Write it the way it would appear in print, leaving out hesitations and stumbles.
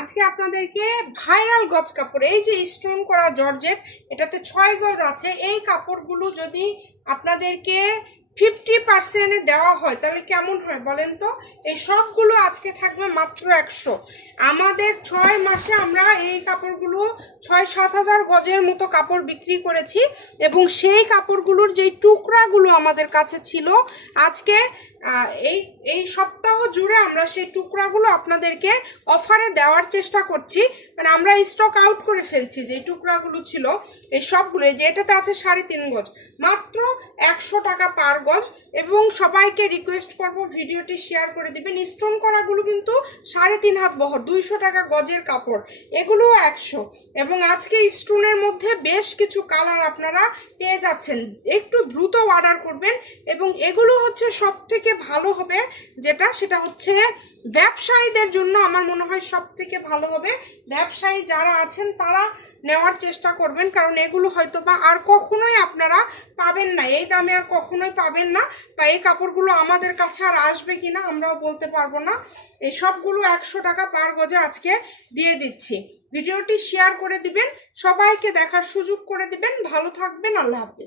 আজকে আপনাদেরকে ভাইরাল গজ কাপড়, এই যে স্টোন করা জর্জেট, এটাতে 6 গজ আছে। এই কাপড়গুলো যদি আপনাদেরকে 50% দেওয়া হয় তাহলে কেমন হয় বলেন তো? এই সবগুলো আজকে থাকবে মাত্র 100। আমাদের 6 মাসে আমরা এই কাপড়গুলো 6-7 হাজার গজের মতো কাপড় বিক্রি করেছি, এবং সেই কাপড়গুলোর যেই টুকরাগুলো আমাদের কাছে ছিল, আজকে এই এই সপ্তাহ জুড়ে আমরা সেই টুকরাগুলো আপনাদেরকে অফারে দেওয়ার চেষ্টা করছি। মানে আমরা স্টক আউট করে ফেলছি যে টুকরাগুলো ছিল এই সবগুলো। যে এটাতে আছে 3.5 গজ, মাত্র 100 টাকা পার গজ। এবং সবাইকে রিকোয়েস্ট করব ভিডিওটি শেয়ার করে দিবেন। স্টোন করাগুলো কিন্তু 3.5 হাত বহর, 200 টাকা গজের কাপড়, এগুলোও 100। এবং আজকে স্টোনের মধ্যে বেশ কিছু কালার আপনারা পেয়ে যাচ্ছেন, একটু দ্রুত অর্ডার করবেন। এবং এগুলো হচ্ছে সব থেকে ভালো হবে যেটা, সেটা হচ্ছে ব্যবসায়ীদের জন্য আমার মনে হয় সব থেকে ভালো হবে। ব্যবসায়ী যারা আছেন তারা নেওয়ার চেষ্টা করবেন, কারণ এগুলো হয়তো বা আর কখনোই আপনারা পাবেন না, এই দামে আর কখনোই পাবেন না। বা এই কাপড়গুলো আমাদের কাছে আর আসবে কিনা আমরাও বলতে পারবো না। এই সবগুলো 100 টাকা পার গজে আজকে দিয়ে দিচ্ছি। ভিডিওটি শেয়ার করে দিবেন, সবাইকে দেখার সুযোগ করে দিবেন। ভালো থাকবেন, আল্লাহ হাফেজ।